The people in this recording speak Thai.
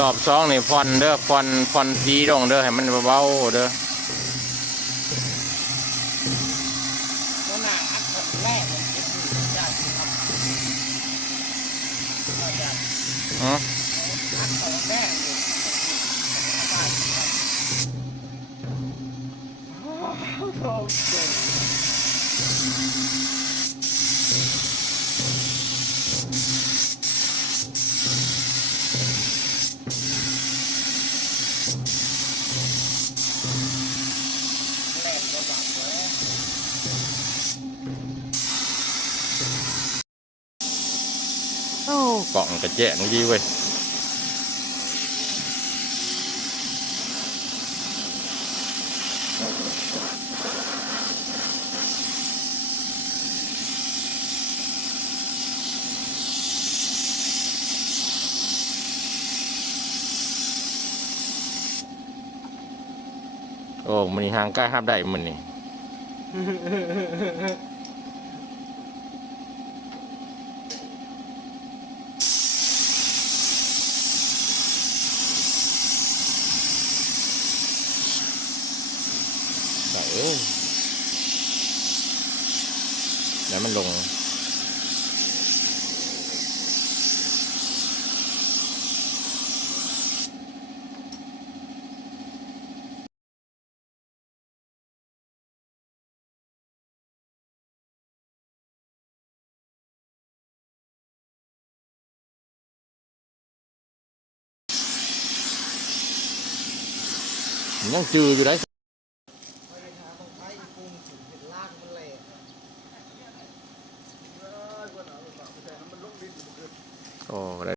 รอบสองนี่ฟอนเด้อฟอนสีลงเด้อให้มันเบาๆเด้อตัวหน้าอัดคนแรกเลยยากจริงครับอืออัดคนแรกเลยโอ้โหแรงกว่าแบบเลย โอ้กล่องกระแจงดีเว้ยโอ้มันห่างใกล้ห้ามได้มันนี่ใส่แล้วมันลงยังจืดอยู่ได้โอ้